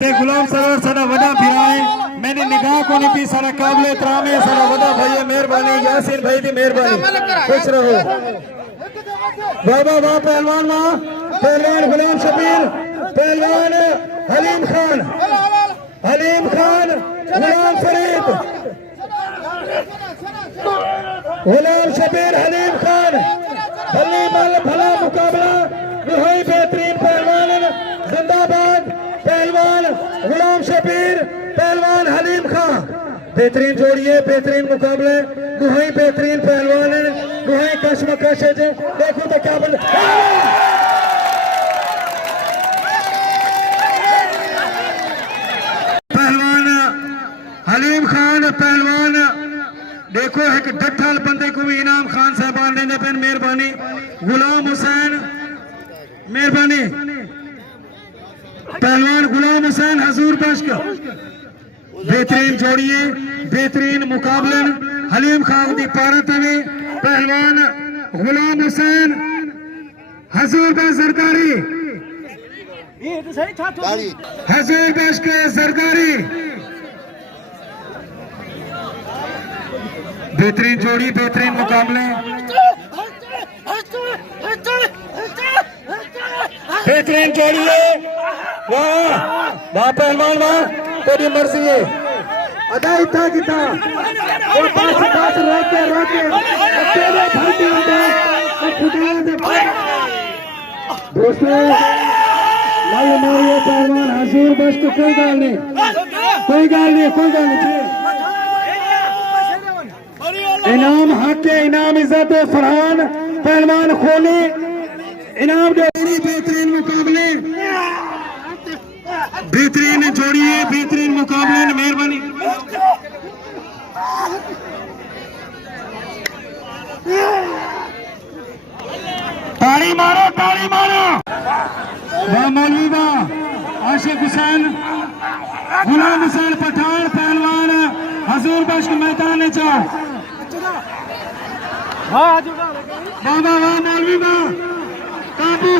गुलाम server साडा वड़ा फिराए मैंने निगाह को नहीं पी सारा काबिल एहतराम है सारा वड़ा भाई मेहरबानी यासीन भाई की मेहरबानी खुश रहो बाबा वाह पहलवान वाह पहलवान गुलाम शबीर पहलवान हलीम खान गुलाम फरीद गुलाम शबीर हलीम खान भला मुकाबला निहाई बेहतरीन पहलवान जिंदाबाद पहलवान गुलाम शबीर पहलवान हलीम खान बेहतरीन जोड़िए बेहतरीन मुकाबले दुहाई बेहतरीन पहलवान दुहाई कशमकश है देखो तो क्या बन पहलवान हलीम खान पहलवान देखो एक डठल बंदे को भी इनाम खान साहबान देने पे मेहरबानी गुलाम हुसैन मेहरबानी पहलवान गुलाम हुसैन हजूर बख्श बेहतरीन जोड़िए बेहतरीन मुकाबलन हलीम खान की पारत में पहलवान गुलाम हुसैन हजूर बख्श सरकारी हजूर बख्श के सरकारी बेहतरीन जोड़ी बेहतरीन मुकाबले बेहतरीन जोड़ी है वाह वाह पहलवान वाह तेरी मर्जी है अदा इतना कितना और पास रोके तेरे भाई दोस्तों लाल मारिए पहलवान हजूर बस को कोई गाल नहीं इनाम हक इनाम इज्जत फरहान पहलवान खोली इनाम दे बेहतरीन मुकाबले बेहतरीन जोड़िए बेहतरीन मुकाबले मेहरबानी ताली मारो वाह मौलवी वाह आशिक हुसैन गुलाम हुसैन पठान पहलवान हजूर बख्श के मैदान में जाओ वाह मौलवी वाह काबू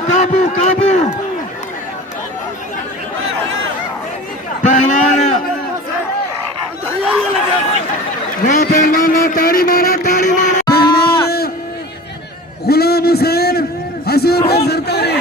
पहलवान ताड़ी मारा गुलाम हुसैन हजूर का सरकारी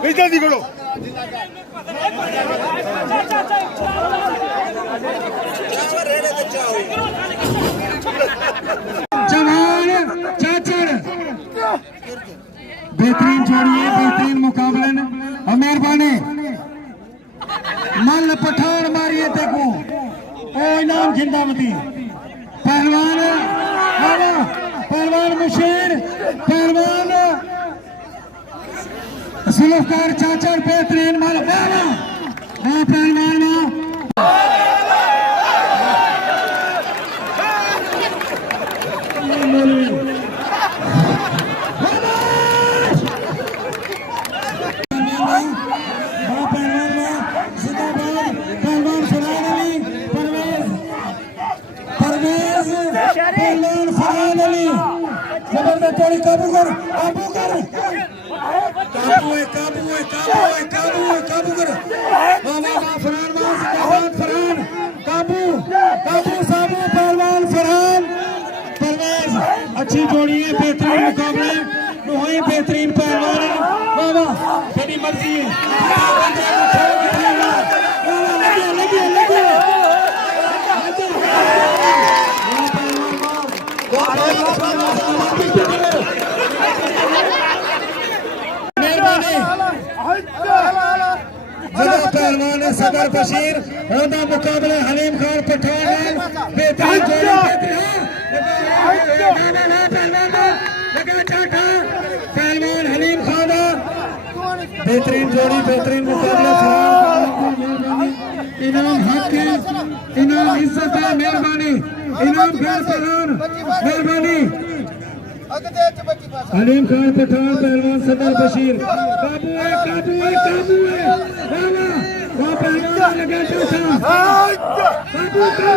पिछते दिखो जवान चाचर बेहतरीन जोड़िए बेहतरीन मुकाबले मेहरबानी मल पठान मारिए देखो ओ इनाम जिंदावती पहलवान मुशीर पहलवान सुल्फकार चाचर बेहतरीन माल पहलवान काबू कर फरहान काबू साबू पहलवान फरहान परवेज अच्छी जोड़ी है बेहतरीन मुकाबले वही बेहतरीन पहलवान बाबा तेरी मर्जी है पहलवान सदर बशीर होदा मुकाबले हलीम खान पठान बेहतरीन जोड़ी पहलवान हलीम खान बेहतरीन जोड़ी, बेहतरीन मुकाबला। इनाम हक है, इनाम इज्जत है, मेहरबानी। इनाम खान पठान, मेहरबानी। हलीम खान पठान पहलवान सदर बशीर। काबू है, काबू है, काबू है। वाह वाह, वहाँ पहलवान लगा था। काबू कर